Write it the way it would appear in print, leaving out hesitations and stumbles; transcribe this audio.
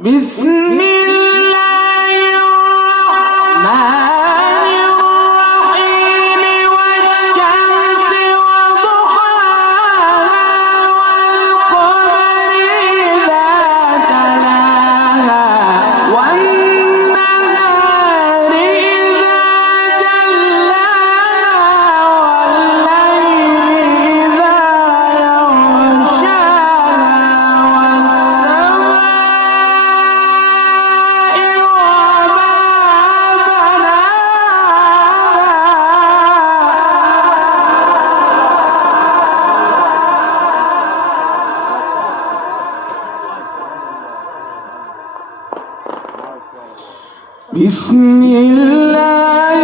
بسم الله الرحمن الرحيم والشمس وضحاها والقمر إذا تلاها والنهار إذا جلاها والليل إذا بسم الله